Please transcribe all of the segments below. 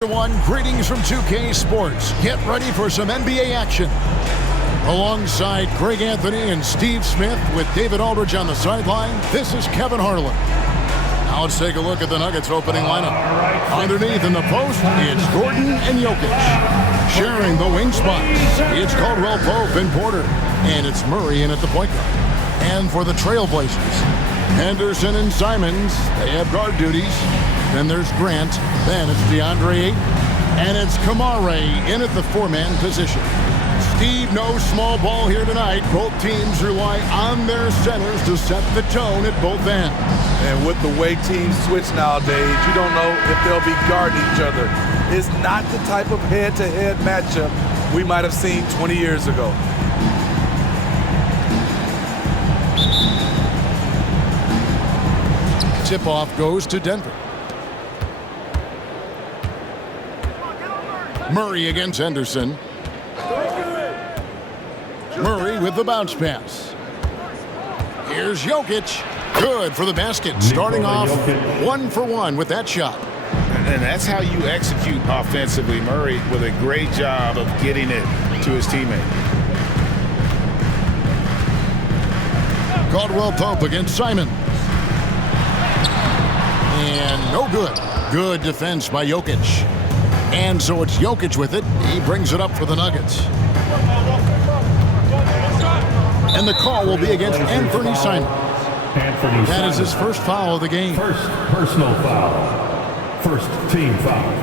Everyone, greetings from 2K Sports. Get ready for some NBA action. Alongside Greg Anthony and Steve Smith with David Aldridge on the sideline, this is Kevin Harlan. Now let's take a look at the Nuggets opening lineup. Underneath in the post, it's Gordon and Jokic. Sharing the wing spots, it's Caldwell Pope and Porter. And it's Murray in at the point guard. And for the Trailblazers, Henderson and Simons, they have guard duties. Then there's Grant, then it's DeAndre Ayton, and it's Kamare in at the four-man position. Steve, no small ball here tonight. Both teams rely on their centers to set the tone at both ends. And with the way teams switch nowadays, you don't know if they'll be guarding each other. It's not the type of head-to-head matchup we might have seen 20 years ago. Tip-off goes to Denver. Murray against Henderson. Murray with the bounce pass. Here's Jokic. Good for the basket. Starting off 1 for 1 with that shot. And that's how you execute offensively. Murray with a great job of getting it to his teammate. Caldwell Pope against Simon. And no good. Good defense by Jokic. And so it's Jokic with it. He brings it up for the Nuggets. And the call will be against Anthony Simons. That is his first foul of the game. First personal foul. First team foul.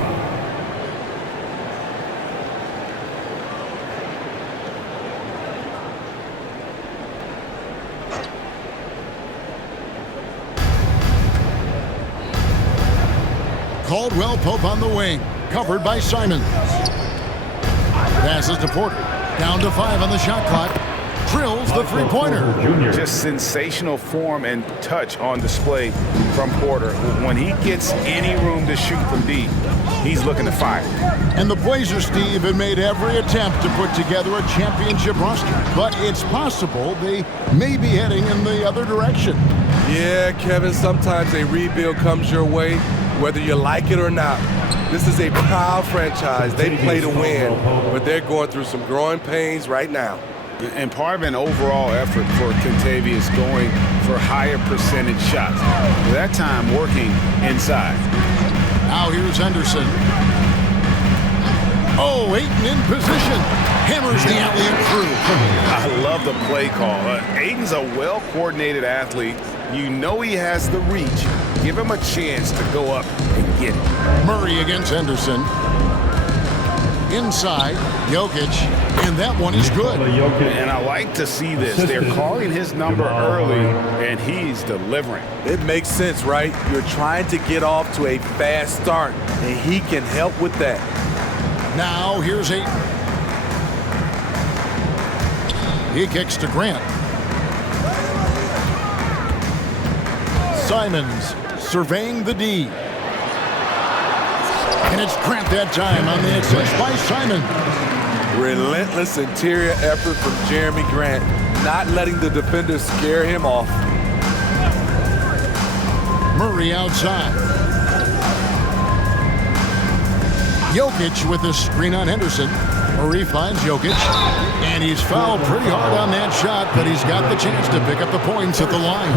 Caldwell Pope on the wing. Covered by Simons. Passes to Porter. Down to 5 on the shot clock. Drills the three-pointer. Just sensational form and touch on display from Porter. When he gets any room to shoot from deep, he's looking to fire. And the Blazers, Steve, have made every attempt to put together a championship roster. But it's possible they may be heading in the other direction. Yeah, Kevin, sometimes a rebuild comes your way, whether you like it or not. This is a proud franchise. They play to win, but they're going through some growing pains right now. And part of an overall effort for Kentavious going for higher percentage shots. That time working inside. Now here's Henderson. Oh, Ayton in position. Hammers the alley-oop through. I love the play call. Ayton's a well-coordinated athlete. You know he has the reach. Give him a chance to go up and get it. Murray against Henderson. Inside, Jokic, and that one is good. And I like to see this. They're calling his number early, and he's delivering. It makes sense, right? You're trying to get off to a fast start, and he can help with that. Now here's Ayton. He kicks to Grant. Simons surveying the D. And it's Grant that time on the assist by Simon. Relentless interior effort from Jeremy Grant, not letting the defenders scare him off. Murray outside. Jokic with the screen on Henderson. Murray finds Jokic, and he's fouled pretty hard on that shot, but he's got the chance to pick up the points at the line.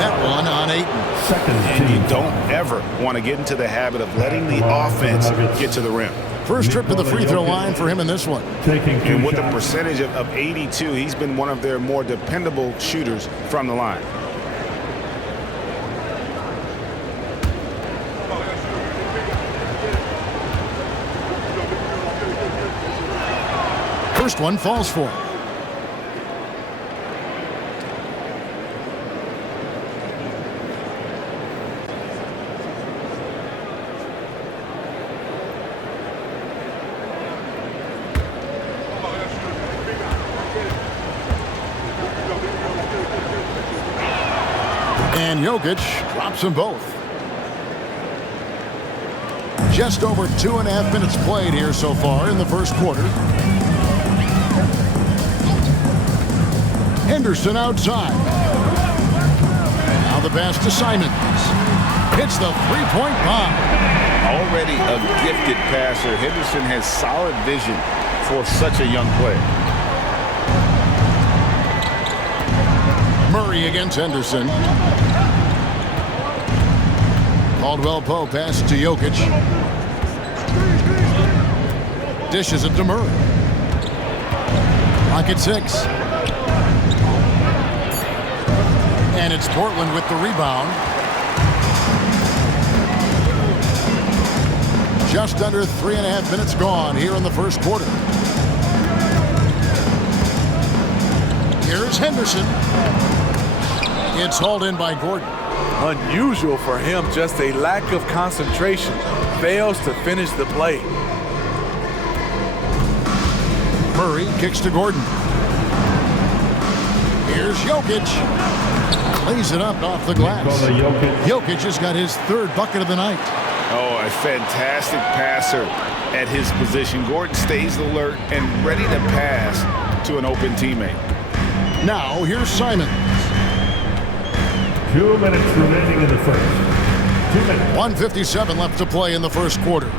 That one on Ayton. And you don't ever want to get into the habit of letting the offense get to the rim. First trip to the free throw line for him in this one. And with a percentage of 82, he's been one of their more dependable shooters from the line. First one falls for him. And Jokic drops them both. Just over 2.5 minutes played here so far in the first quarter. Henderson outside. Now the pass to Simons. Hits the three-point bomb. Already a gifted passer, Henderson has solid vision for such a young player. Murray against Henderson. Caldwell-Pope passes to Jokic. Dishes it to Murray. Clock at 6. And it's Portland with the rebound. Just under 3.5 minutes gone here in the first quarter. Here's Henderson. It's hauled in by Gordon. Unusual for him, just a lack of concentration. Fails to finish the play. Murray kicks to Gordon. Here's Jokic. Lays it up off the glass. Jokic has got his third bucket of the night. Oh, a fantastic passer at his position. Gordon stays alert and ready to pass to an open teammate. Now, here's Simons. 2 minutes remaining in the first. 2 minutes. 1:57 left to play in the first quarter.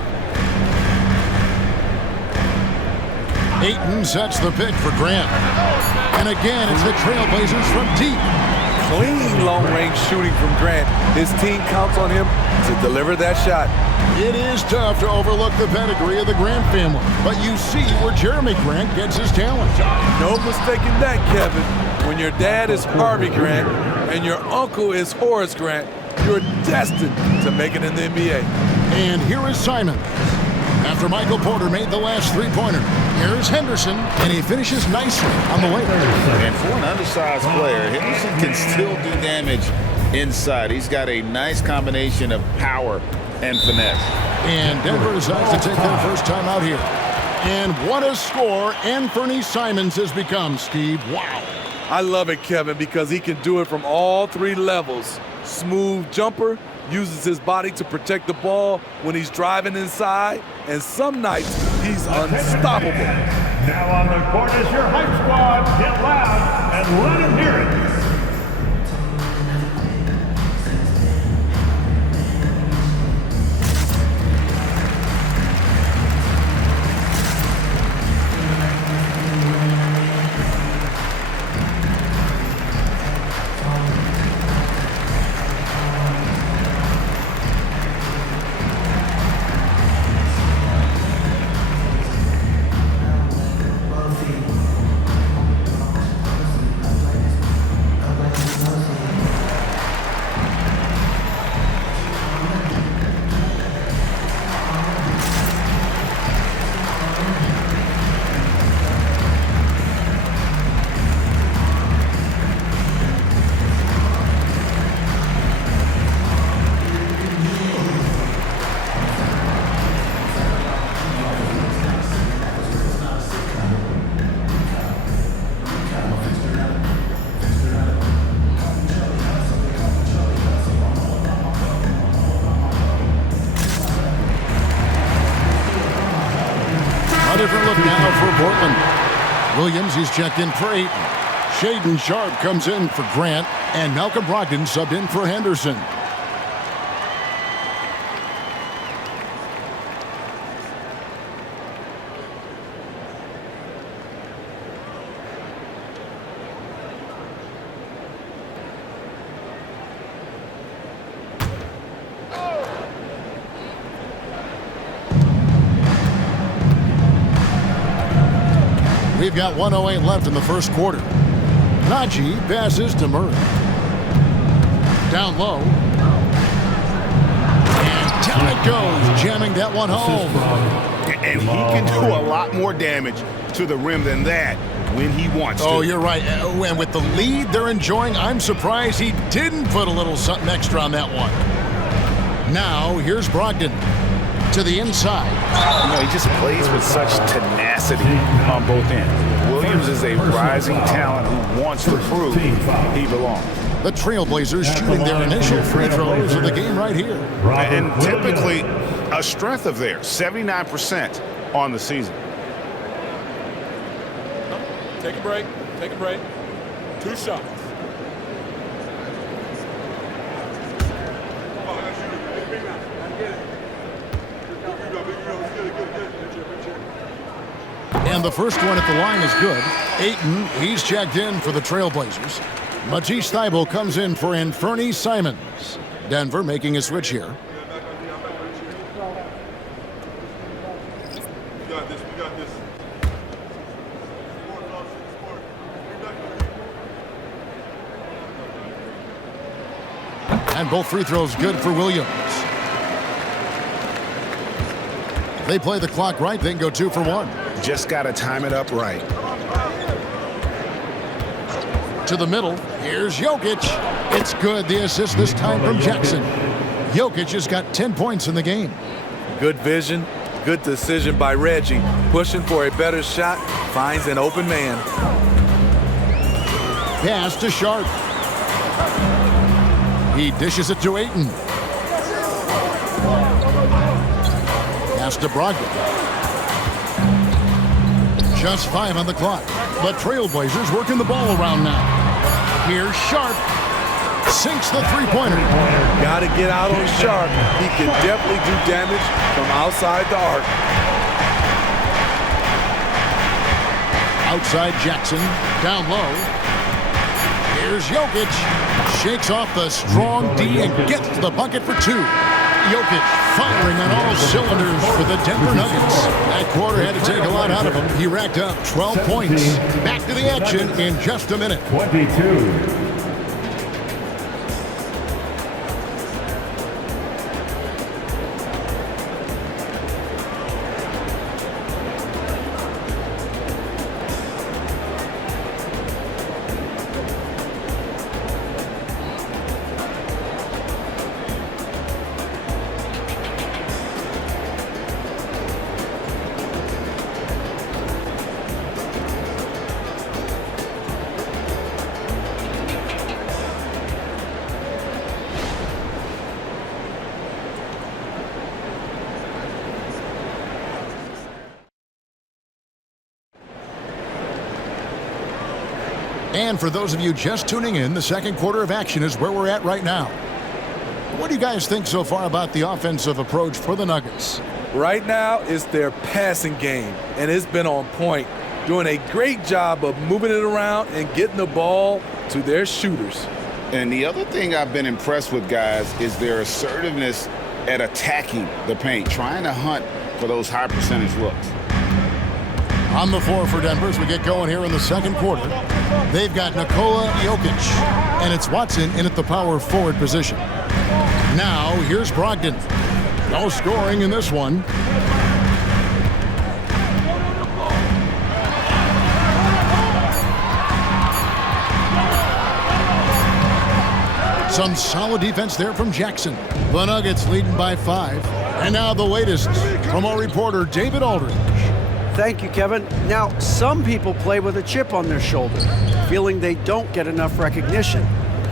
Ayton sets the pick for Grant. And again, it's the Trailblazers from deep. Clean long-range shooting from Grant. His team counts on him to deliver that shot. It is tough to overlook the pedigree of the Grant family, but you see where Jeremy Grant gets his talent. No mistaking that, Kevin. When your dad is Harvey Grant and your uncle is Horace Grant, you're destined to make it in the NBA. And here is Simons. After Michael Porter made the last three-pointer, here's Henderson, and he finishes nicely on the way. And for an undersized player, Henderson can still do damage inside. He's got a nice combination of power and finesse. And Denver decides to take their first time out here. And what a score Anthony Simons has become, Steve. Wow. I love it, Kevin, because he can do it from all three levels. Smooth jumper, uses his body to protect the ball when he's driving inside, and some nights he's unstoppable. Now on the court is your hype squad. Get loud and let him hear it. Different look now for Portland. Williams, he's checked in for Ayton. Shaedon Sharpe comes in for Grant, and Malcolm Brogdon subbed in for Henderson. We've got 1:08 left in the first quarter. Najee passes to Murray. Down low. And down it goes, jamming that one home. And he can do a lot more damage to the rim than that when he wants to. Oh, you're right. And with the lead they're enjoying, I'm surprised he didn't put a little something extra on that one. Now, here's Brogdon to the inside. You know, he just plays with such tenacity on both ends. Williams is a rising talent who wants to prove he belongs. The Trailblazers shooting their initial free throws of the game right here. And typically a strength of theirs, 79% on the season. Take a break. Take a break. 2 shots. And the first one at the line is good. Ayton, he's checked in for the Trailblazers. Matisse Thybulle comes in for Anfernee Simons. Denver making a switch here. We got this. And both free throws good for Williams. If they play the clock right, they can go 2 for 1. Just got to time it up right. To the middle, here's Jokic. It's good, the assist this time from Jackson. Jokic has got 10 points in the game. Good vision, good decision by Reggie. Pushing for a better shot, finds an open man. Pass to Sharp. He dishes it to Ayton. Pass to Brogdon. Just 5 on the clock. The Trailblazers working the ball around now. Here's Sharp. Sinks the three-pointer. Got to get out on Sharp. He can definitely do damage from outside the arc. Outside Jackson. Down low. Here's Jokic. Shakes off the strong D and gets the bucket for 2. Jokic firing on all cylinders for the Denver Nuggets. That quarter had to take a lot out of him. He racked up 12 points. Back to the action in just a minute. 22. And for those of you just tuning in, the second quarter of action is where we're at right now. What do you guys think so far about the offensive approach for the Nuggets? Right now, it's their passing game, and it's been on point. Doing a great job of moving it around and getting the ball to their shooters. And the other thing I've been impressed with, guys, is their assertiveness at attacking the paint, trying to hunt for those high percentage looks. On the floor for Denver as we get going here in the second quarter. They've got Nikola Jokic, and it's Watson in at the power forward position. Now, here's Brogdon. No scoring in this one. Some solid defense there from Jackson. The Nuggets leading by 5. And now the latest from our reporter, David Aldridge. Thank you, Kevin. Now, some people play with a chip on their shoulder, feeling they don't get enough recognition.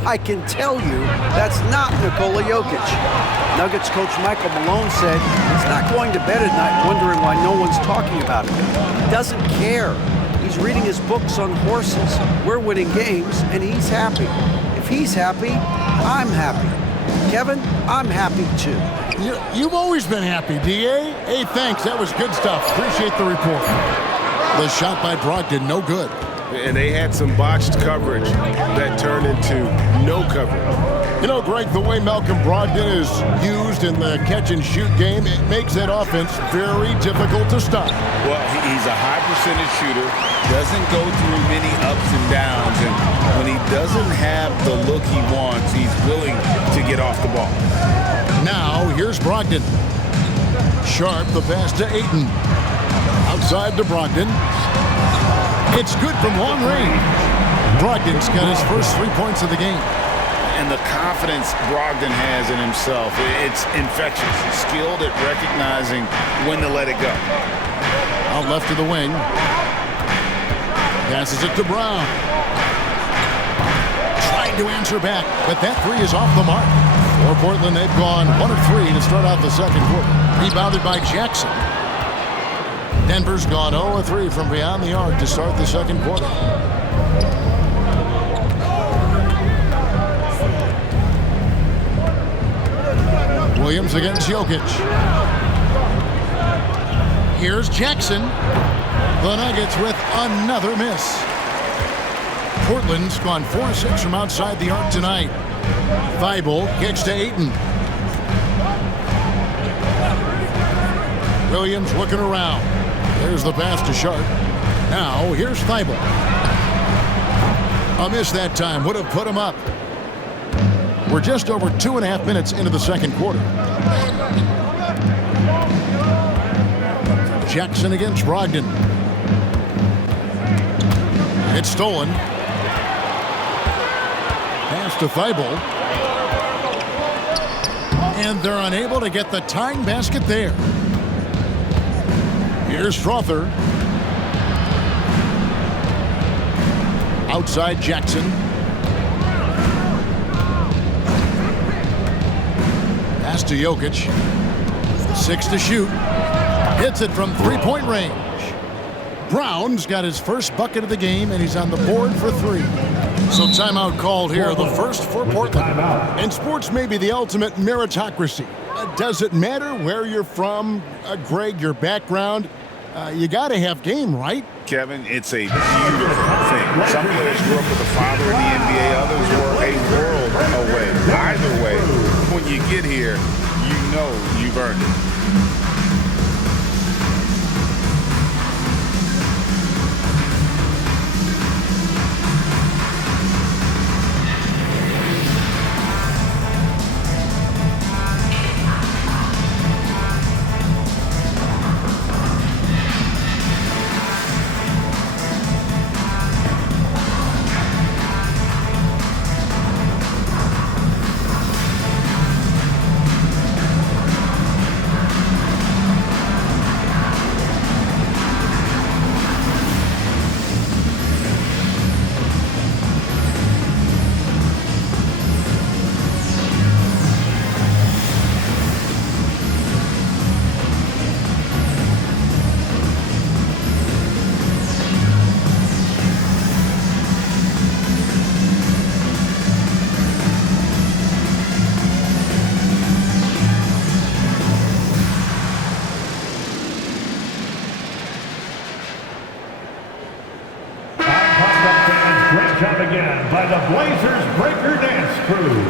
I can tell you that's not Nikola Jokic. Nuggets coach Michael Malone said he's not going to bed at night wondering why no one's talking about him. He doesn't care. He's reading his books on horses. We're winning games, and he's happy. If he's happy, I'm happy. Kevin, I'm happy too. You've always been happy, D.A. Hey, thanks. That was good stuff. Appreciate the report. The shot by Brogdon, no good. And they had some botched coverage that turned into no coverage. You know, Greg, the way Malcolm Brogdon is used in the catch-and-shoot game, it makes that offense very difficult to stop. Well, he's a high percentage shooter, doesn't go through many ups and downs, and when he doesn't have the look he wants, he's willing to get off the ball. Now, here's Brogdon. Sharp, the pass to Ayton. Outside to Brogdon. It's good from long range. Brogdon's got his first 3 points of the game. And the confidence Brogdon has in himself, it's infectious. He's skilled at recognizing when to let it go. Out left to the wing. Passes it to Brown. Tried to answer back, but that 3 is off the mark. For Portland, they've gone 1 of 3 to start out the second quarter. Rebounded by Jackson. Denver's gone 0 of 3 from beyond the arc to start the second quarter. Williams against Jokic. Here's Jackson. The Nuggets with another miss. Portland's gone 4-6 from outside the arc tonight. Thibault kicks to Ayton. Williams looking around. There's the pass to Sharp. Now here's Thibault. A miss that time would have put him up. We're just over 2.5 minutes into the second quarter. Jackson against Brogdon. It's stolen. Pass to Thibault. And they're unable to get the tying basket there. Here's Strawther. Outside Jackson. Pass to Jokic. 6 to shoot. Hits it from three-point range. Brown's got his first bucket of the game, and he's on the board for 3. So timeout called here, the first for Portland. And sports may be the ultimate meritocracy. Does it matter where you're from, Greg, your background? You got to have game, right? Kevin, it's a beautiful thing. Some players grew up with a father in the NBA, others were a world away. Either way, when you get here, you know you've earned it. Great job again by the Blazers Breaker Dance Crew.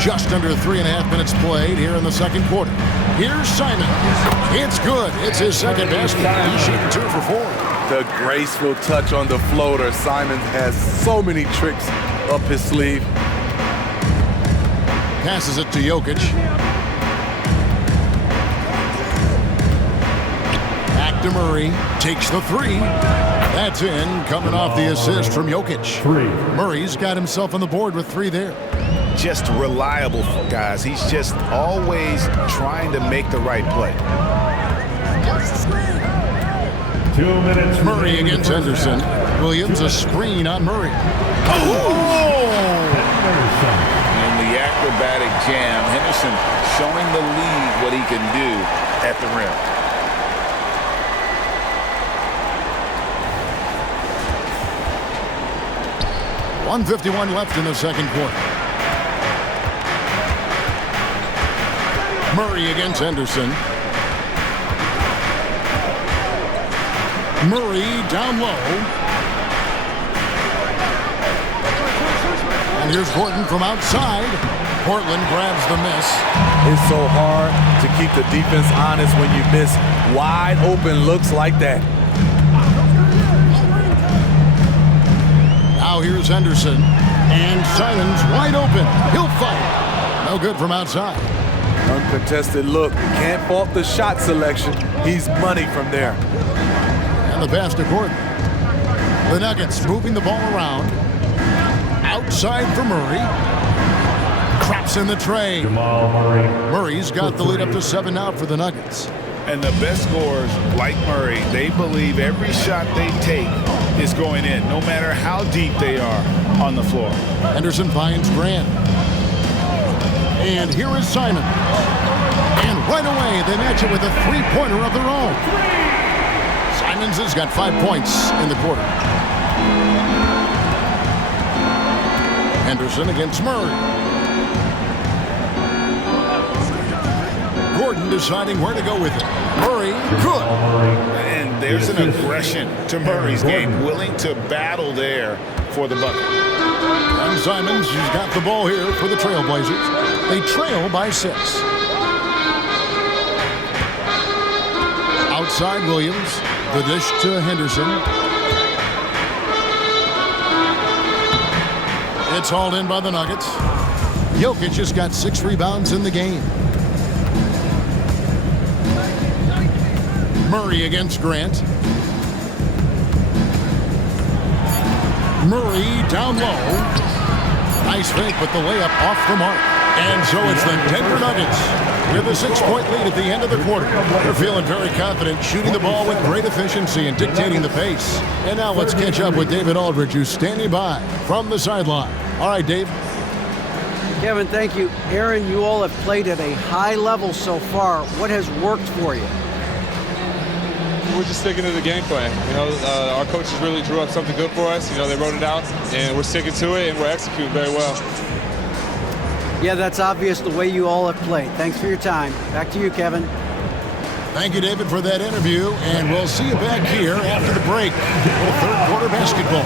Just under 3.5 minutes played here in the second quarter. Here's Simon. It's good. It's his second basket. He's shooting 2 for 4. The graceful touch on the floater. Simon has so many tricks up his sleeve. Passes it to Jokic. Back to Murray. Takes the 3. That's in. Coming off the assist from Jokic. 3. Murray's got himself on the board with 3 there. Just reliable, guys. He's just always trying to make the right play. 2 minutes. Murray against Henderson. Williams a screen on Murray. Oh! In the acrobatic jam, Henderson showing the league what he can do at the rim. .151 left in the second quarter. Murray against Henderson. Murray down low. And here's Gordon from outside. Portland grabs the miss. It's so hard to keep the defense honest when you miss wide open looks like that. Now here's Henderson. And Simon's wide open. He'll fight. No good from outside. Uncontested look. Can't fault the shot selection. He's money from there. And the pass to Gordon. The Nuggets moving the ball around. Outside for Murray. Traps in the tray. Jamal Murray. Murray's got the lead up to 7 now for the Nuggets. And the best scorers, like Murray, they believe every shot they take is going in, no matter how deep they are on the floor. Henderson finds Grant. And here is Simon. And right away, they match it with a three-pointer of their own. Simons has got 5 points in the quarter. Henderson against Murray. Gordon deciding where to go with it. Murray, good. And there's an aggression to Murray's game, willing to battle there for the bucket. And Simons has got the ball here for the Trailblazers. They trail by 6. Outside Williams, the dish to Henderson. It's hauled in by the Nuggets. Jokic just got 6 rebounds in the game. Murray against Grant. Murray down low. Nice fake, but the layup off the mark. And so it's the Denver Nuggets with a 6-point lead at the end of the quarter. They're feeling very confident, shooting the ball with great efficiency and dictating the pace. And now let's catch up with David Aldridge, who's standing by from the sideline. All right, Dave. Kevin, thank you. Aaron, you all have played at a high level so far. What has worked for you? We're just sticking to the game plan. Our coaches really drew up something good for us. They wrote it out, and we're sticking to it, and we're executing very well. Yeah, that's obvious the way you all have played. Thanks for your time. Back to you, Kevin. Thank you, David, for that interview, and we'll see you back here after the break for third quarter basketball.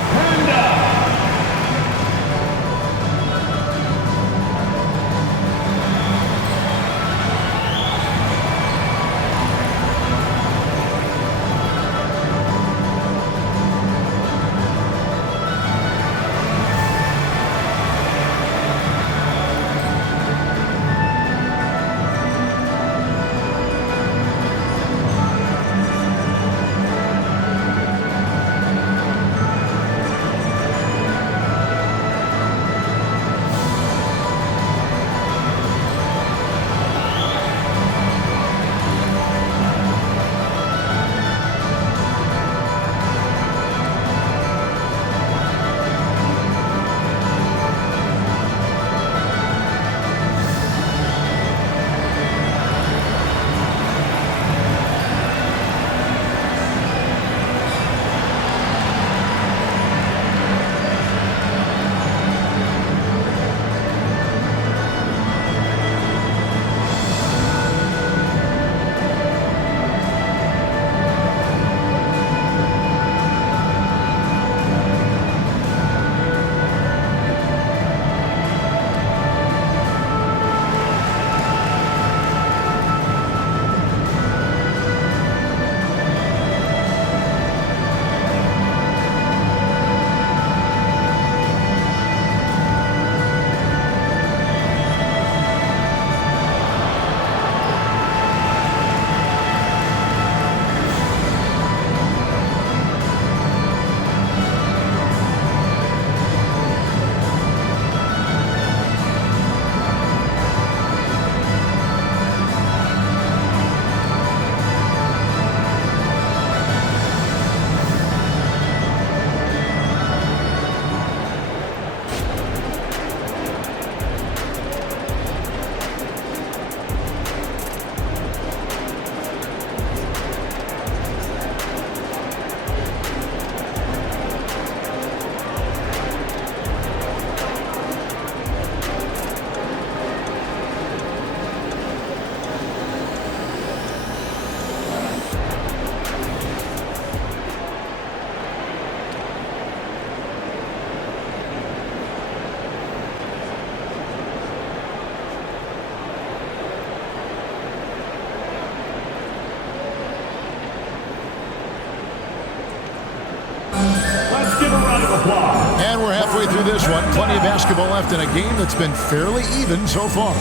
And we're halfway through this one. Plenty of basketball left in a game that's been fairly even so far.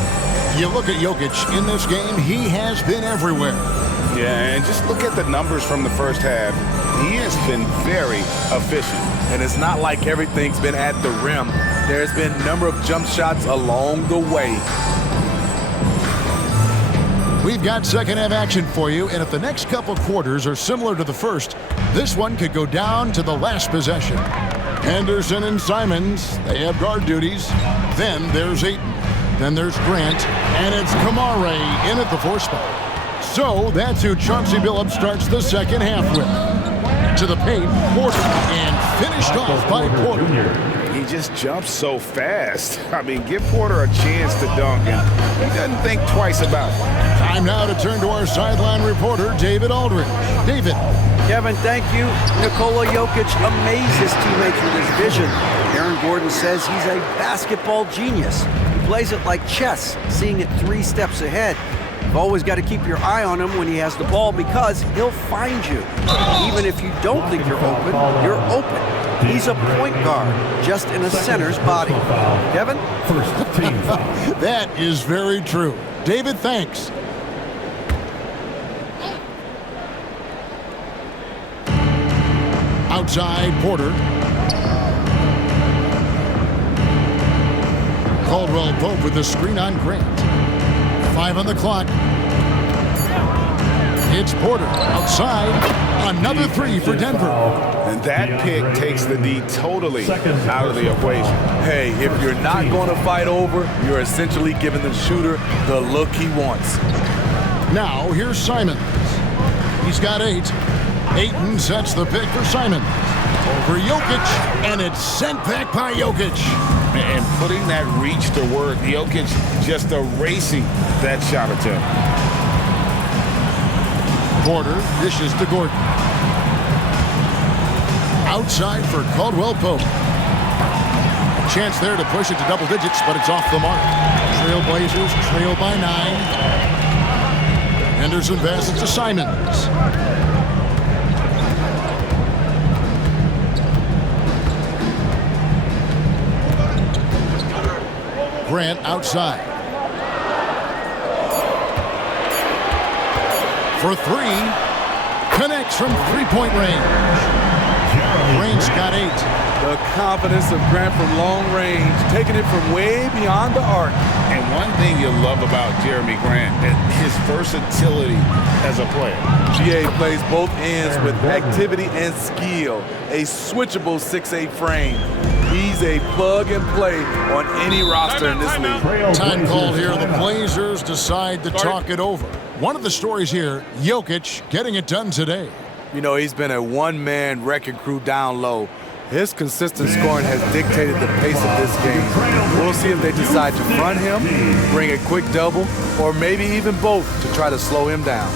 You look at Jokic in this game, he has been everywhere. Yeah, and just look at the numbers from the first half. He has been very efficient. And it's not like everything's been at the rim. There's been a number of jump shots along the way. We've got second half action for you, and if the next couple quarters are similar to the first, this one could go down to the last possession. Henderson and Simons, they have guard duties. Then there's Ayton. Then there's Grant, and it's Kamare in at the 4 spot. So that's who Chauncey Billups starts the second half with. To the paint, Porter, and finished off by Porter. He just jumps so fast. I mean, give Porter a chance to dunk, and he doesn't think twice about it. Time now to turn to our sideline reporter, David Aldridge. David. Kevin, thank you. Nikola Jokic amazed his teammates with his vision. Aaron Gordon says he's a basketball genius. He plays it like chess, seeing it 3 steps ahead. You've always got to keep your eye on him when he has the ball because he'll find you. Even if you don't think you're open. He's a point guard, just in a center's body. Kevin? First team foul. That is very true. David, thanks. Outside, Porter. Caldwell Pope with the screen on Grant. 5 on the clock. It's Porter outside. Another 3 for Denver. And that pick takes the D totally out of the equation. Hey, if you're not going to fight over, you're essentially giving the shooter the look he wants. Now, here's Simons. He's got 8. Ayton sets the pick for Simons. Over Jokic, and it's sent back by Jokic. And putting that reach to work, Jokic just erasing that shot attempt. Porter dishes to Gordon. Outside for Caldwell Pope. A chance there to push it to double digits, but it's off the mark. Trailblazers trail by 9. Henderson passes to Simons. Grant outside. For 3. Connects from 3-point range. Grant's got 8. The confidence of Grant from long range, taking it from way beyond the arc. And one thing you love about Jeremy Grant is his versatility as a player. GA plays both ends with activity and skill. A switchable 6'8" frame. He's a plug and play on any roster in this league. Time called here. The Blazers decide to talk it over. One of the stories here, Jokic getting it done today. You know, he's been a one-man wrecking crew down low. His consistent scoring has dictated the pace of this game. We'll see if they decide to front him, bring a quick double, or maybe even both to try to slow him down.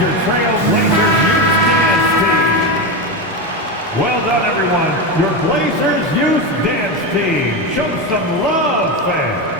Your Trailblazers Youth Dance Team. Well done, everyone. Your Blazers Youth Dance Team. Show some love, fans.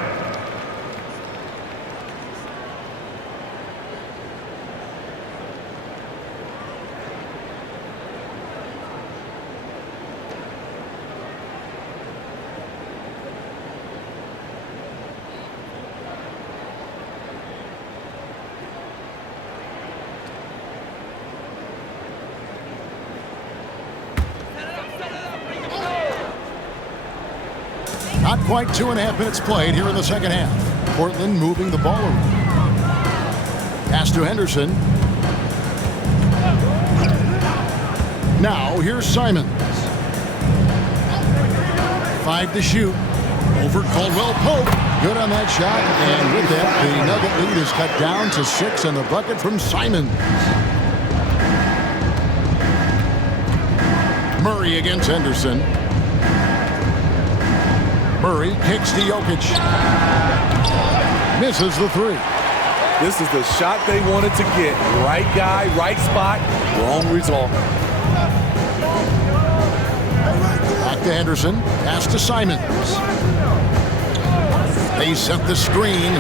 Not quite 2.5 minutes played here in the second half. Portland moving the ball around. Pass to Henderson. Now here's Simons. 5 to shoot. Over Caldwell Pope. Good on that shot. And with that, the Nugget lead is cut down to 6 on the bucket from Simons. Murray against Henderson. Murray kicks to Jokic. Misses the 3. This is the shot they wanted to get. Right guy, right spot, wrong result. Back to Henderson. Pass to Simons. They set the screen.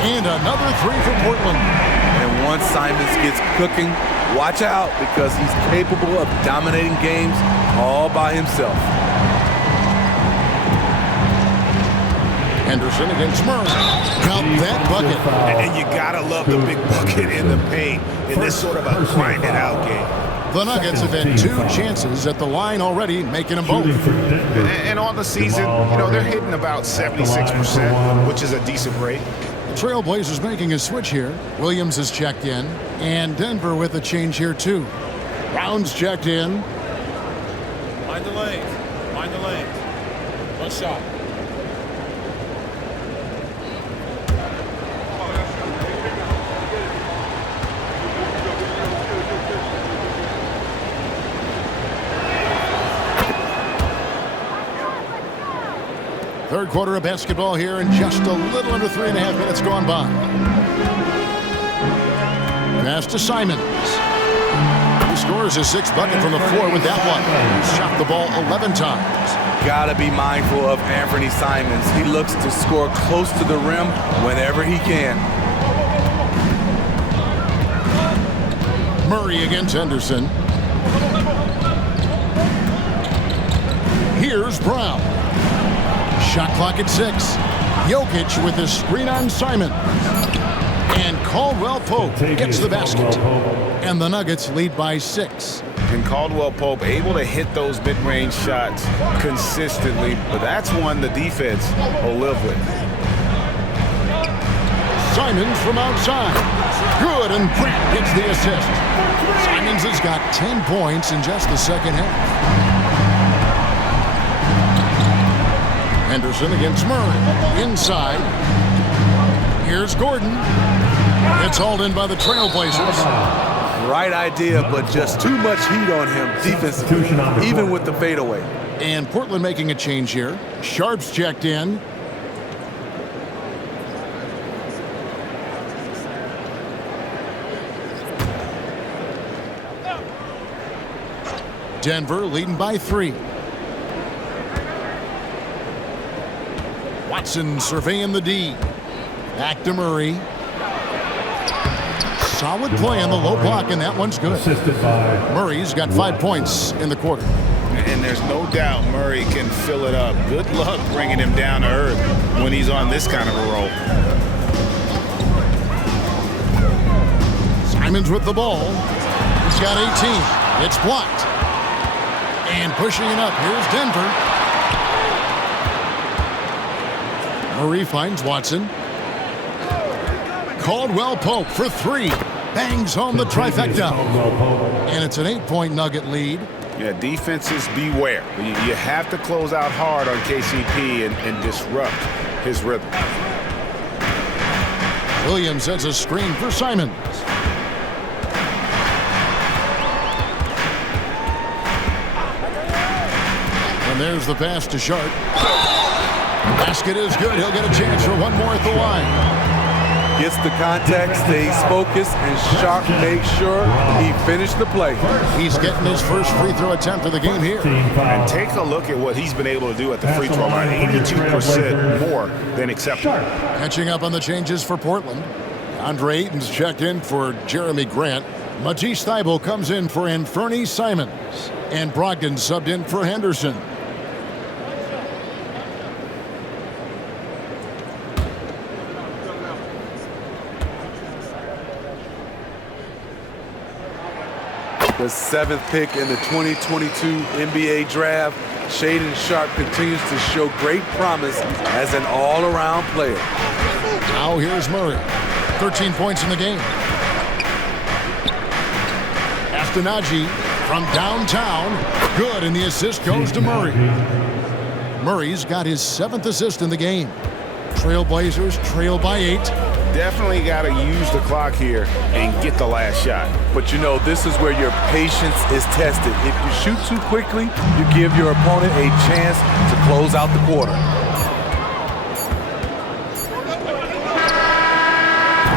And another 3 for Portland. And once Simons gets cooking, watch out because he's capable of dominating games all by himself. Henderson against Murray. Count that bucket. And you gotta love the big bucket in the paint in this sort of a grinded out game. The Nuggets have had 2 chances at the line already, making them both. And on the season, they're hitting about 76%, which is a decent rate. The Trailblazers making a switch here. Williams has checked in, and Denver with a change here too. Brown's checked in. Mind the lanes. Mind the lanes. One shot. Third quarter of basketball here, and just a little under 3.5 minutes gone by. Pass to Simons. He scores his 6th bucket from the floor with that one. He's shot the ball 11 times. Gotta be mindful of Anthony Simons. He looks to score close to the rim whenever he can. Murray against Henderson. Here's Brown. Shot clock at 6. Jokic with his screen on Simon. And Caldwell Pope gets the basket. And the Nuggets lead by 6. And Caldwell Pope able to hit those mid-range shots consistently, but that's one the defense will live with. Simons from outside. Good, and Grant gets the assist. Simons has got 10 points in just the second half. Henderson against Murray. Inside. Here's Gordon. It's hauled in by the Trailblazers. Right idea, but just too much heat on him defensively, even with the fadeaway. And Portland making a change here. Sharp's checked in. Denver leading by 3. Watson surveying the D. Back to Murray. Solid play on the low block, and that one's good. Murray's got 5 points in the quarter. And there's no doubt Murray can fill it up. Good luck bringing him down to earth when he's on this kind of a roll. Simons with the ball. He's got 18. It's blocked. And pushing it up. Here's Denver. Murray finds Watson. Caldwell Pope for 3. Bangs home the trifecta. And it's an 8-point Nugget lead. Yeah, defenses beware. You have to close out hard on KCP and disrupt his rhythm. Williams sets a screen for Simons. And there's the pass to Sharp. Basket is good. He'll get a chance for one more at the line. Gets the contact, stays focused, and Sharp makes sure he finished the play. He's getting his first free throw attempt of the game here. And take a look at what he's been able to do at the free throw line. 82% more than acceptable. Catching up on the changes for Portland. Andre Ayton's checked in for Jeremy Grant. Matisse Thybulle comes in for Anthony Simons. And Brogdon subbed in for Henderson. The 7th pick in the 2022 NBA Draft, Shaedon Sharpe continues to show great promise as an all-around player. Now here's Murray. 13 points in the game. Astenaji from downtown. Good, and the assist goes to Murray. Murray's got his 7th assist in the game. Trailblazers trail by 8. Definitely got to use the clock here and get the last shot. But you know, this is where your patience is tested. If you shoot too quickly, you give your opponent a chance to close out the quarter.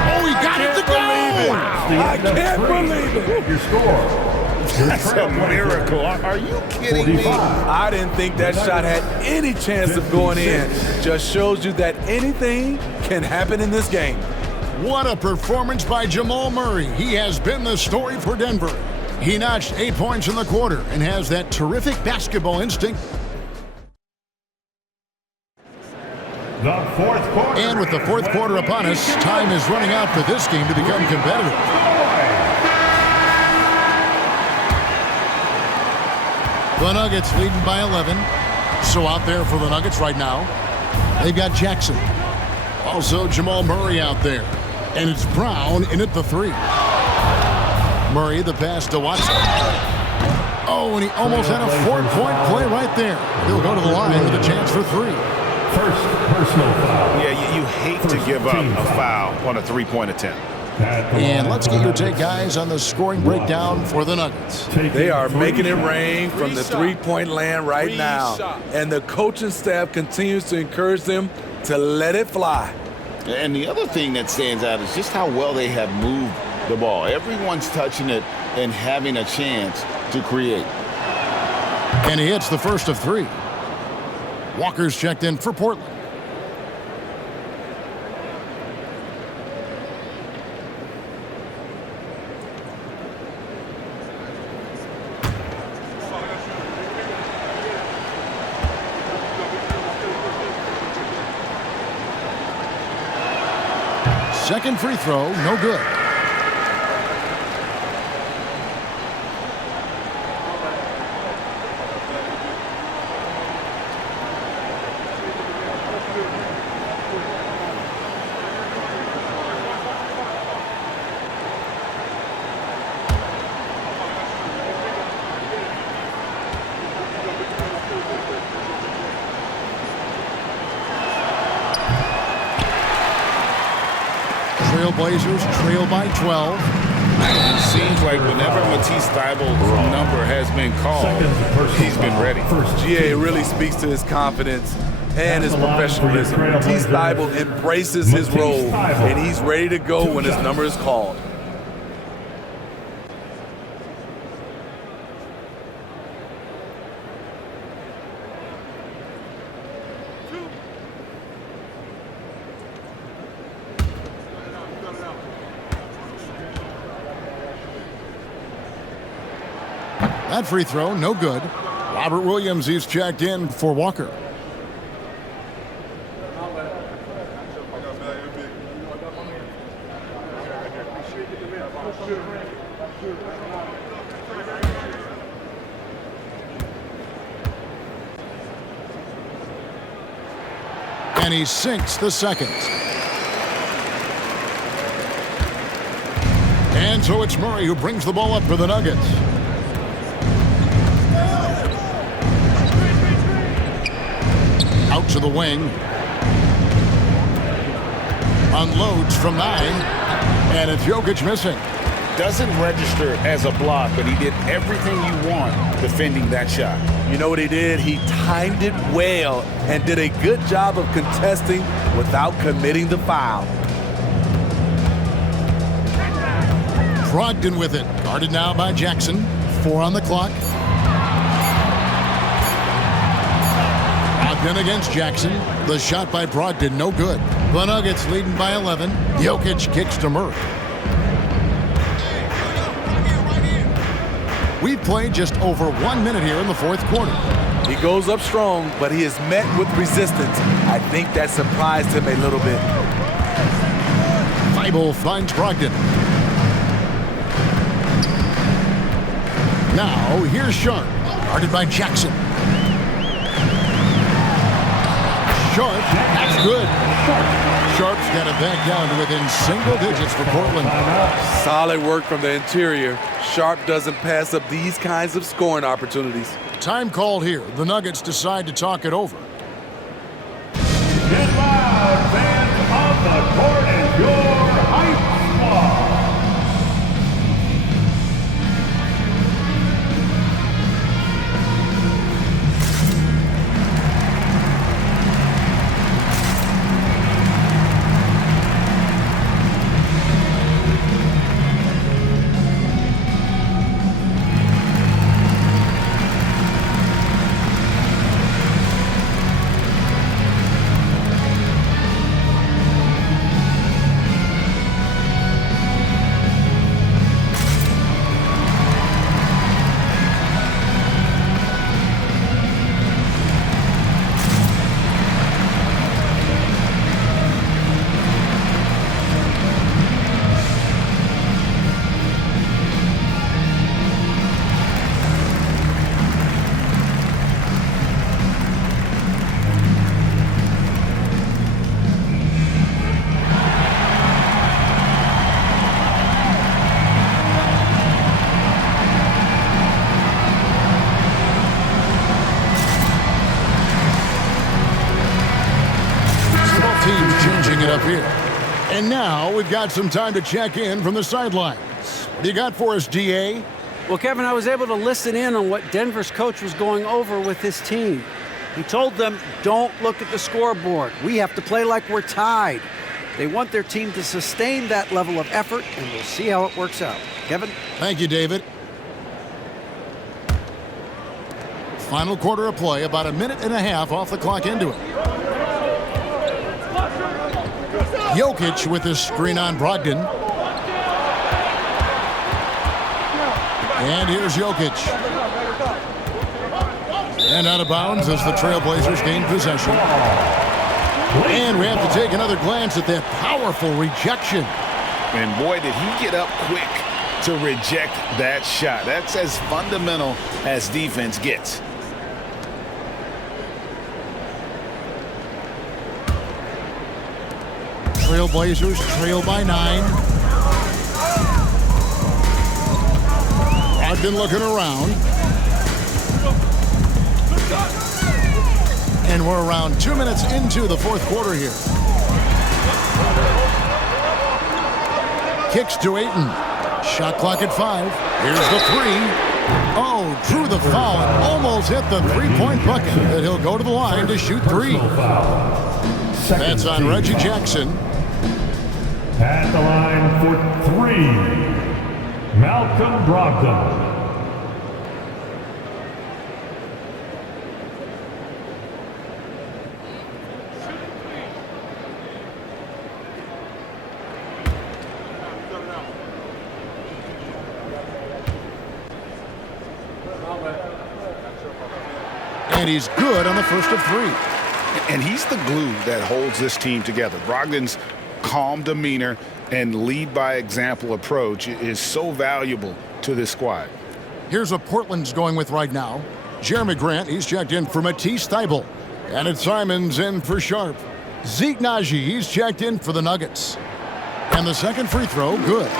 Oh, he got it to go! I can't believe it. Your score. That's a miracle. Are you kidding me? I didn't think that shot had any chance of going in. Just shows you that anything can happen in this game. What a performance by Jamal Murray. He has been the story for Denver. He notched 8 points in the quarter and has that terrific basketball instinct. The fourth quarter. And with the fourth quarter upon us, time is running out for this game to become competitive. The Nuggets leading by 11. So out there for the Nuggets right now, they've got Jackson. Also Jamal Murray out there. And it's Brown in at the 3. Murray, the pass to Watson. Oh, and he almost had a 4-point play right there. He'll go to the line with a chance for 3. First personal foul. Yeah, you hate to give up a foul on a 3-point attempt. And let's get your take, guys, on the scoring breakdown for the Nuggets. They are making it rain from the three-point land right now. And the coaching staff continues to encourage them to let it fly. And the other thing that stands out is just how well they have moved the ball. Everyone's touching it and having a chance to create. And he hits the first of 3. Walker's checked in for Portland. Second free throw, no good. Trailblazers trail by 12. It seems like whenever Matisse Thybulle's number has been called, he's been ready. GA really speaks to his confidence and his professionalism. Matisse Thybulle embraces his role, and he's ready to go when his number is called. That free throw, no good. Robert Williams, he's checked in for Walker. And he sinks the second. And so it's Murray who brings the ball up for the Nuggets. Out to the wing. Unloads from 9. And it's Jokic missing. Doesn't register as a block, but he did everything you want defending that shot. You know what he did? He timed it well and did a good job of contesting without committing the foul. Brogdon with it. Guarded now by Jackson. 4 on the clock. Brogdon against Jackson. The shot by Brogdon, no good. The Nuggets leading by 11. Jokic kicks to Murray. We've played just over 1 minute here in the fourth quarter. He goes up strong, but he is met with resistance. I think that surprised him a little bit. Thybulle finds Brogdon. Now, here's Sharp, guarded by Jackson. Sharp, that's good. Sharp's got it back down to within single digits for Portland. Solid work from the interior. Sharp doesn't pass up these kinds of scoring opportunities. Time called here. The Nuggets decide to talk it over. half here. And now we've got some time to check in from the sidelines. What do you got for us, DA? Well, Kevin, I was able to listen in on what Denver's coach was going over with his team. He told them, don't look at the scoreboard. We have to play like we're tied. They want their team to sustain that level of effort, and we'll see how it works out. Kevin? Thank you, David. Final quarter of play, about a minute and a half off the clock into it. Jokic with his screen on Brogdon. And here's Jokic. And out of bounds as the Trailblazers gain possession. And we have to take another glance at that powerful rejection. And boy, did he get up quick to reject that shot. That's as fundamental as defense gets. Trailblazers trail by 9. Brogdon looking around. And we're around 2 minutes into the fourth quarter here. Kicks to Ayton. Shot clock at 5. Here's the 3. Oh, drew the foul and almost hit the three-point bucket. But he'll go to the line to shoot 3. That's on Reggie Jackson. At the line for 3, Malcolm Brogdon. And he's good on the first of 3. And he's the glue that holds this team together. Brogdon's calm demeanor and lead by example approach is so valuable to this squad. Here's what Portland's going with right now. Jeremy Grant, he's checked in for Matisse Thybulle. And it's Simons in for Sharp. Zeke Naji, he's checked in for the Nuggets. And the second free throw, good.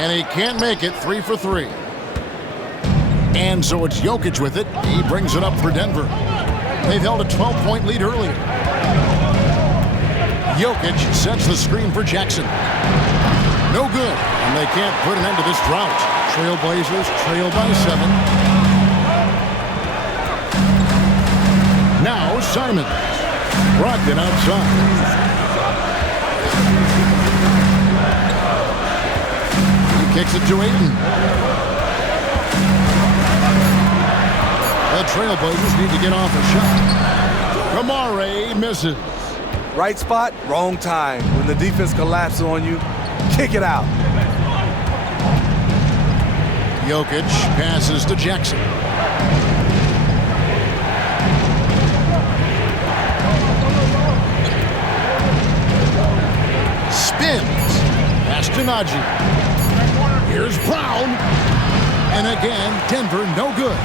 And he can't make it. 3 for 3. And so it's Jokic with it. He brings it up for Denver. They've held a 12-point lead earlier. Jokic sets the screen for Jackson. No good. And they can't put an end to this drought. Trailblazers trail by 7. Now Simon. Brogdon outside. Kicks it to Ayton. The Trailblazers need to get off a shot. Kamare misses. Right spot, wrong time. When the defense collapses on you, kick it out. Jokic passes to Jackson. Spins. Pass to Naji. Here's Brown. And again, Denver no good.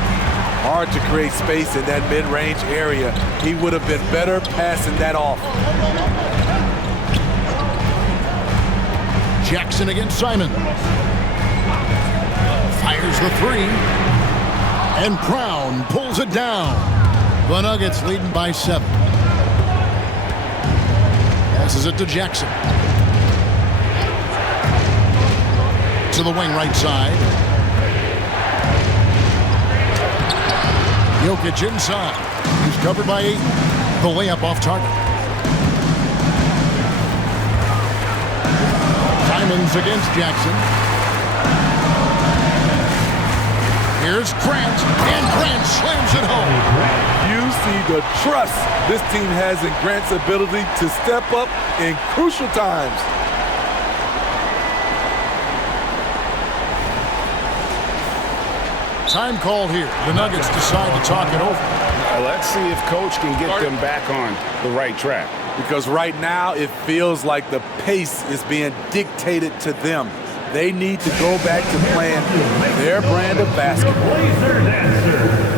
Hard to create space in that mid-range area. He would have been better passing that off. Jackson against Simon. Fires the 3. And Brown pulls it down. The Nuggets leading by 7. Passes it to Jackson. To the wing right side. Jokic inside. He's covered by 8. The layup off target. Simons against Jackson. Here's Grant, and Grant slams it home. You see the trust this team has in Grant's ability to step up in crucial times. Time called here. The Nuggets decide to talk it over. Let's see if Coach can get them back on the right track. Because right now it feels like the pace is being dictated to them. They need to go back to playing their brand of basketball. Blazer Dancer.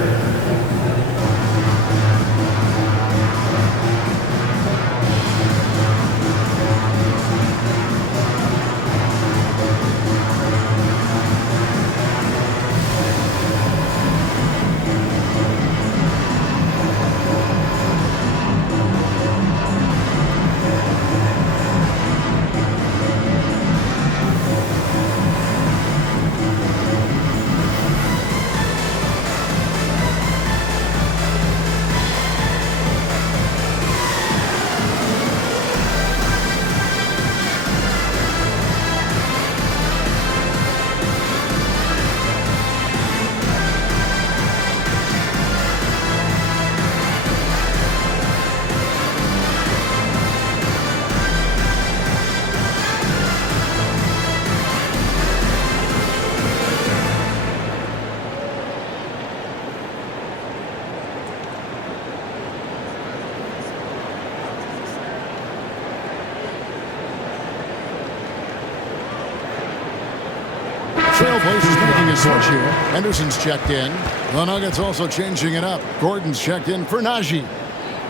Trailblazers making a switch here. Henderson's checked in. The Nuggets also changing it up. Gordon's checked in for Najee.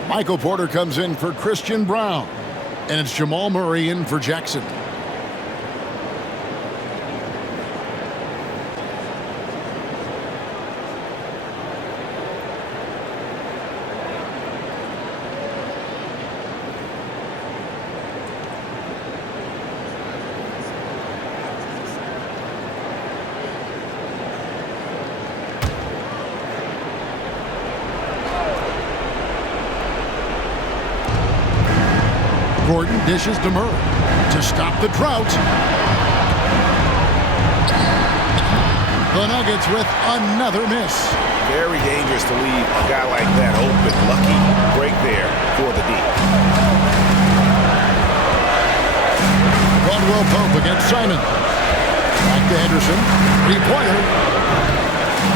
Michael Porter comes in for Christian Brown. And it's Jamal Murray in for Jackson. Gordon dishes to Murray to stop the drought. The Nuggets with another miss. Very dangerous to leave a guy like that open. Lucky break there for the D. Caldwell Pope against Simon. Back to Henderson. Three-pointer.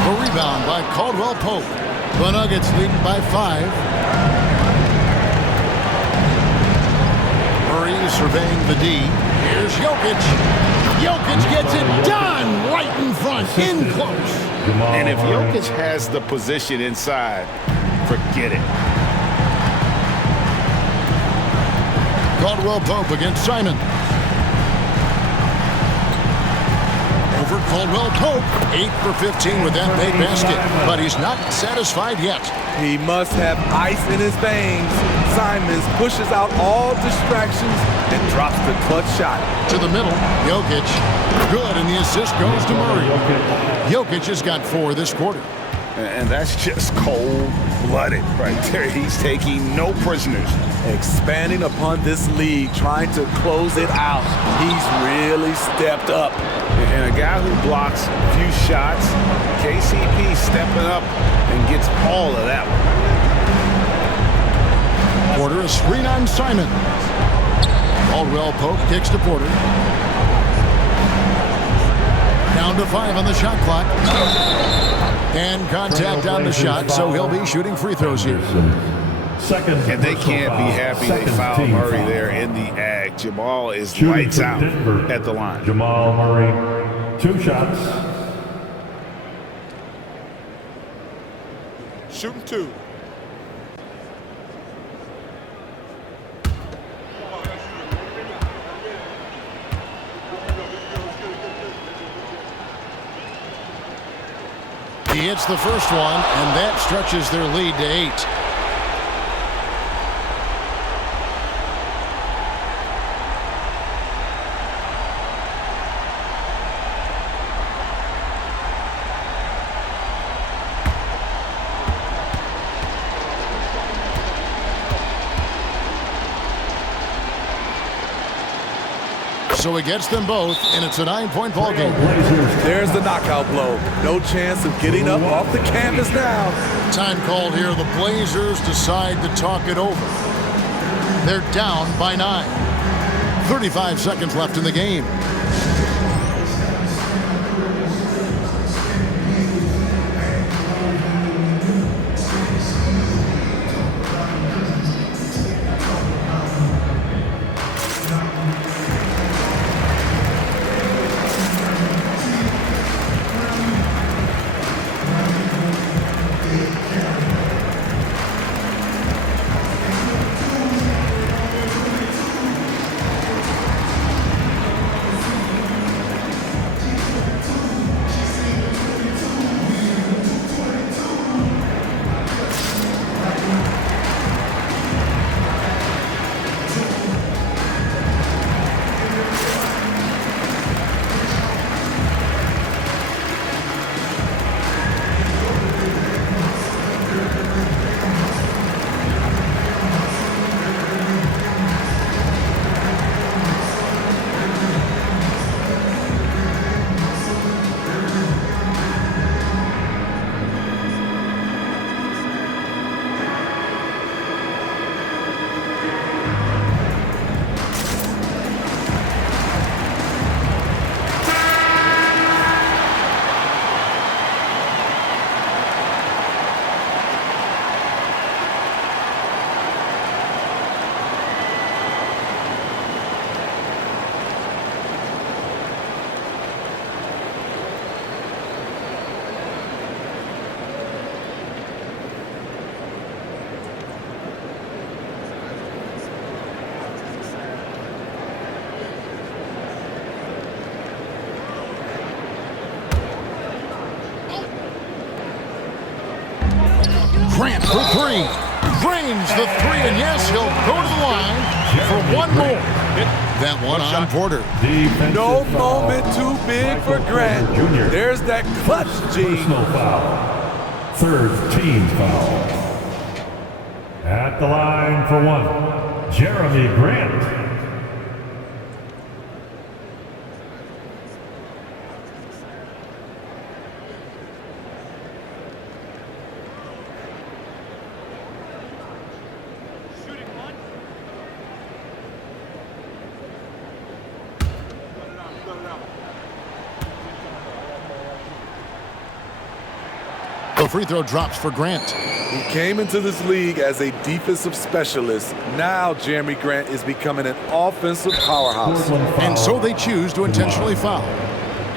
The rebound by Caldwell Pope. The Nuggets lead by 5. Murray surveying the D. Here's Jokic. Jokic gets it done right in front, in close. And if Jokic has the position inside, forget it. Caldwell Pope against Simon. Over Caldwell Pope. 8 for 15 with that made basket. But he's not satisfied yet. He must have ice in his veins. Simons pushes out all distractions and drops the clutch shot. To the middle, Jokic. Good, and the assist goes to Murray. Jokic has got 4 this quarter. And that's just cold-blooded right there. He's taking no prisoners. Expanding upon this lead, trying to close it out. He's really stepped up. And a guy who blocks a few shots, KCP stepping up and gets all of that one. Porter, a screen on Simon. Caldwell Pope kicks to Porter. Down to 5 on the shot clock. And contact on the shot, so he'll be shooting free throws here. And they can't be happy they fouled Murray there in the ag. Jamal is lights out at the line. Jamal Murray, 2 shots. Shooting 2. He hits the first one, and that stretches their lead to 8. So he gets them both, and it's a 9-point ball game. There's the knockout blow. No chance of getting up off the canvas now. Time called here. The Blazers decide to talk it over. They're down by 9. 35 seconds left in the game. Grant for three. Drains the three, and yes, he'll go to the line for one more. That one on Porter. No moment too big for Grant. There's that clutch, G. Personal foul. Third team foul. At the line for one, Jeremy Grant. The free throw drops for Grant. He came into this league as a defensive specialist. Now Jeremy Grant is becoming an offensive powerhouse. And so they choose to intentionally foul.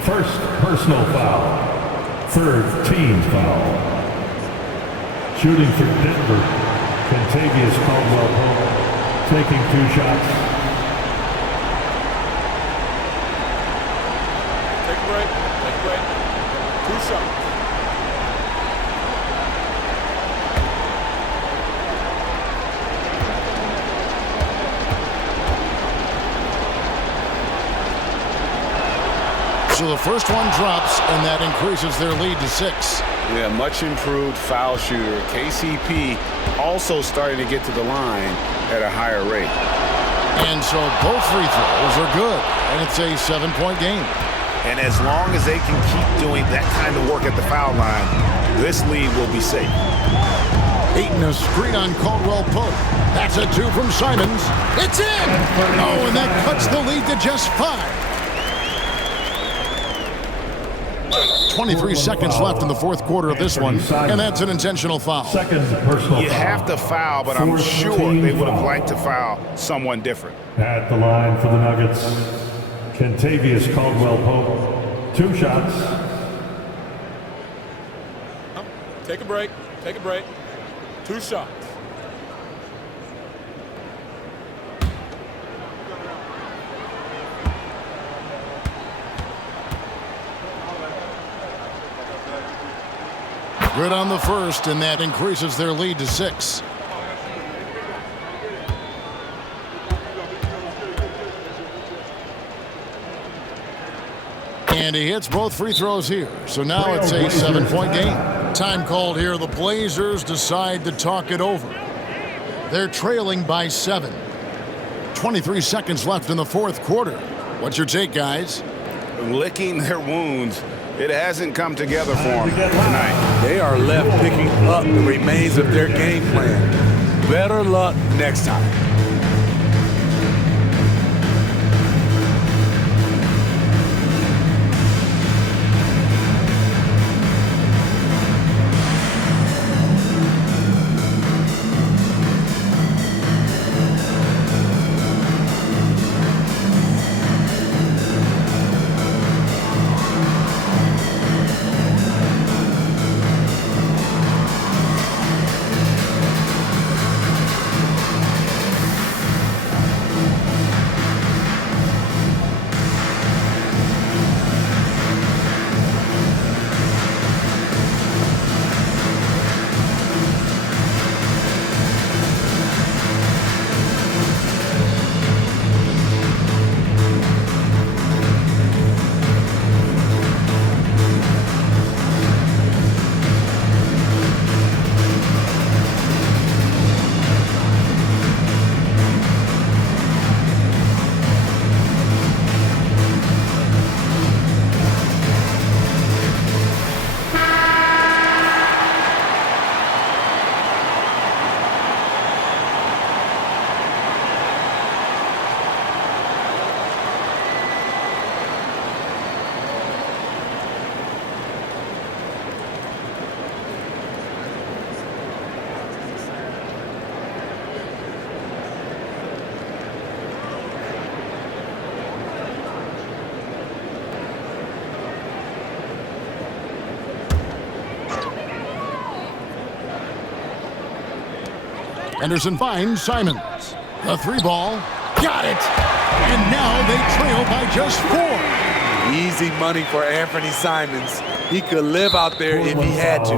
First personal foul. Third team foul. Shooting for Denver, Kentavious Caldwell-Pope, taking 2 shots. Take a break. Take a break. 2 shots. So the first one drops, and that increases their lead to 6. Yeah, much improved foul shooter. KCP also starting to get to the line at a higher rate. And so both free throws are good, and it's a 7-point game. And as long as they can keep doing that kind of work at the foul line, this lead will be safe. Ayton a screen on Caldwell-Pope. That's a 2 from Simons. It's in! Oh, and that cuts the lead to just 5. 23 seconds left in the fourth quarter of this one, and that's an intentional foul. Second personal foul. You have to foul, but I'm sure they would have liked to foul someone different. At the line for the Nuggets, Kentavious Caldwell-Pope, 2 shots. Take a break. Take a break. 2 shots. Good on the first, and that increases their lead to 6. And he hits both free throws here. So now it's a 7-point game. Time called here. The Blazers decide to talk it over. They're trailing by 7. 23 seconds left in the fourth quarter. What's your take, guys? Licking their wounds. It hasn't come together for them tonight. They are left picking up the remains of their game plan. Better luck next time. Henderson finds Simons. The 3-ball. Got it! And now they trail by just 4. Easy money for Anthony Simons. He could live out there if he had to.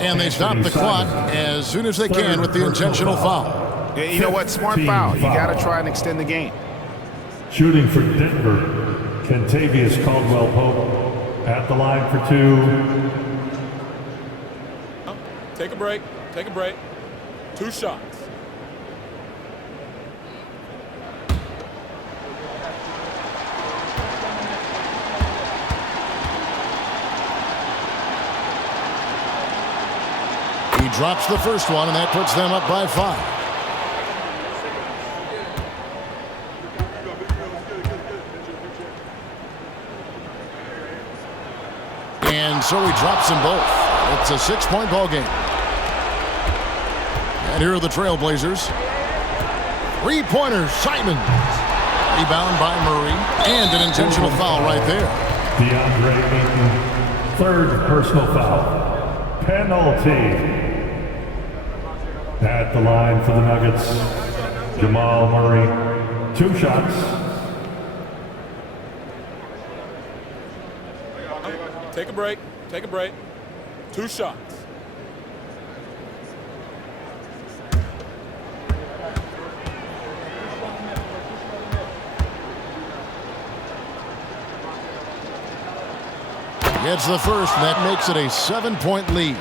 And they stop the clock as soon as they can with the intentional foul. Yeah, you know what? Smart foul. You got to try and extend the game. Shooting for Denver, Kentavious Caldwell-Pope at the line for 2. Take a break. Take a break. 2 shots. He drops the first one, and that puts them up by 5. And so he drops them both. It's a 6-point ball game. And here are the Trailblazers. 3-pointer, Simon. Rebound by Murray. And an intentional foul right there. DeAndre Ayton, 3rd personal foul. Penalty. At the line for the Nuggets, Jamal Murray, 2 shots. Take a break. Take a break. 2 shots. Gets the first, and that makes it a 7-point lead.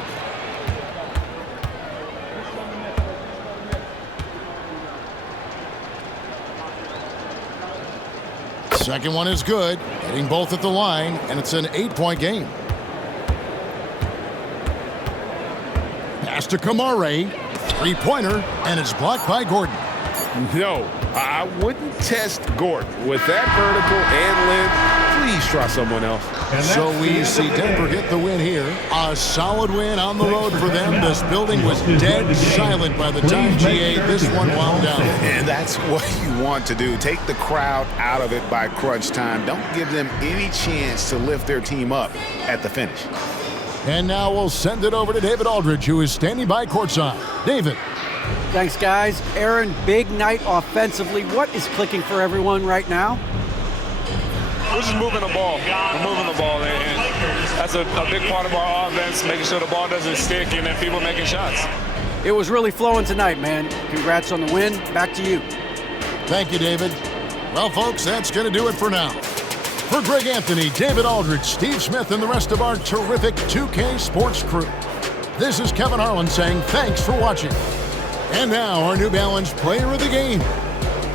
Second one is good, hitting both at the line, and it's an 8-point game. Pass to Kamare, 3-pointer, and it's blocked by Gordon. No, I wouldn't test Gordon. With that vertical and length, please try someone else. So we see Denver get the win here. A solid win on the road for them. This building was dead silent by the time GA this one wound down. And that's what you want to do. Take the crowd out of it by crunch time. Don't give them any chance to lift their team up at the finish. And now we'll send it over to David Aldridge, who is standing by courtside. David. Thanks, guys. Aaron, big night offensively. What is clicking for everyone right now? We're just moving the ball. We're moving the ball, and that's a big part of our offense, making sure the ball doesn't stick and then people making shots. It was really flowing tonight, man. Congrats on the win. Back to you. Thank you, David. Well, folks, that's going to do it for now. For Greg Anthony, David Aldridge, Steve Smith, and the rest of our terrific 2K Sports crew, this is Kevin Harlan saying thanks for watching. And now our New Balance player of the game,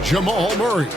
Jamal Murray.